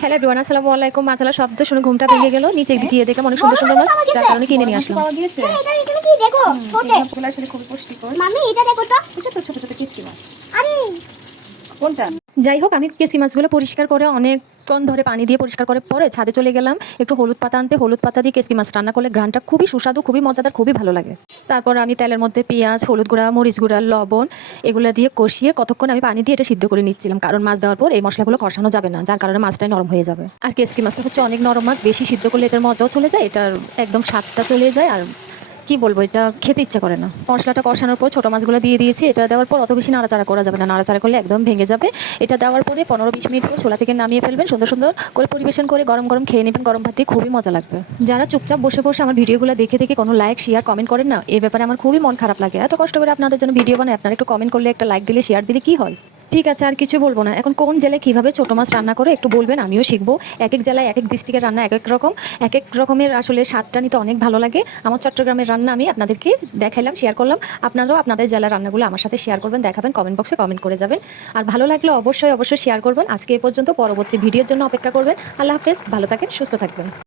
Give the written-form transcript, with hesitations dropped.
Hello everyone, আসসালামু আলাইকুম। মাছালা শব্দ শুনে ঘুমটা ভেঙে গেল। নিচে গিয়ে দেখলাম অনেক সুন্দর সুন্দর মাছ, যার কারণে কিনে নিয়ে আসলাম। পাওয়া গিয়েছে। এটা এখানে কি দেখো ছোটে এগুলো আসলে খুবই পুষ্টিকর। মামি এটা দেখো তো এটা তো ছোট ছোট কিচকি মাছ। আরে কোনটা? যাই হোক, আমি কেসকি মাছগুলো পরিষ্কার করে অনেকক্ষণ ধরে পানি দিয়ে পরিষ্কার করে পরে ছাদে চলে গেলাম একটু হলুদ পাতা আনতে। হলুদ পাতা দিয়ে কেসকি মাছ রান্না করলে ঘ্রাণটা খুবই সুস্বাদু, খুবই মজাদার, খুবই ভালো লাগে। তারপর আমি তেলের মধ্যে পেঁয়াজ, হলুদ গুঁড়া, মরিচ গুঁড়া, লবণ এগুলো দিয়ে কষিয়ে কতক্ষণ আমি পানি দিয়ে এটা সিদ্ধ করে নিচ্ছিলাম, কারণ মাছ দেওয়ার পর এই মশলাগুলো কষানো যাবে না, যার কারণে মাছটাই নরম হয়ে যাবে। আর কেসকি মাছটা হচ্ছে অনেক নরম মাছ, বেশি সিদ্ধ করলে এটার মজাও চলে যায়, এটার একদম স্বাদটা চলে যায়। আর কি বলবো, এটা খেতে ইচ্ছা করে না। মশলাটা কষানোর পর ছোটো মাছগুলো দিয়ে দিয়েছি। এটা দেওয়ার পর অত বেশি নাড়াচাড়া করা যাবে না, নাড়াচাড়া করলে একদম ভেঙে যাবে। এটা দেওয়ার পরে 15-20 মিনিট পর ছোলা থেকে নামিয়ে ফেলবেন। সুন্দর সুন্দর করে পরিবেশন করে গরম গরম খেয়ে নেবেন। গরম ভাত দিয়ে খুবই মজা লাগবে। যারা চুপচাপ বসে বসে আমার ভিডিওগুলো দেখে দেখে কোনো লাইক শেয়ার কমেন্ট করেন না, এই ব্যাপারে আমার খুবই মন খারাপ লাগে। এত কষ্ট করে আপনাদের জন্য ভিডিও বানাই, আপনারা একটু কমেন্ট করলে, একটা লাইক দিলে, শেয়ার দিলে কি হয়। ঠিক আছে, আর কিছু বলবো না। এখন কোন জেলায় কীভাবে ছোটো মাছ রান্না করে একটু বলবেন, আমিও শিখবো। এক এক জেলায় এক এক ডিস্ট্রিক্টের রান্না এক এক রকম, এক এক রকমের আসলে স্বাদটা নিতে অনেক ভালো লাগে। আমার চট্টগ্রামের রান্না আমি আপনাদেরকে দেখাইলাম, শেয়ার করলাম। আপনারাও আপনাদের জেলার রান্নাগুলো আমার সাথে শেয়ার করবেন, দেখাবেন, কমেন্ট বক্সে কমেন্ট করে যাবেন। আর ভালো লাগলে অবশ্যই অবশ্যই শেয়ার করবেন। আজকে এ পর্যন্ত, পরবর্তী ভিডিওর জন্য অপেক্ষা করবেন। আল্লাহ হাফেজ, ভালো থাকেন, সুস্থ থাকবেন।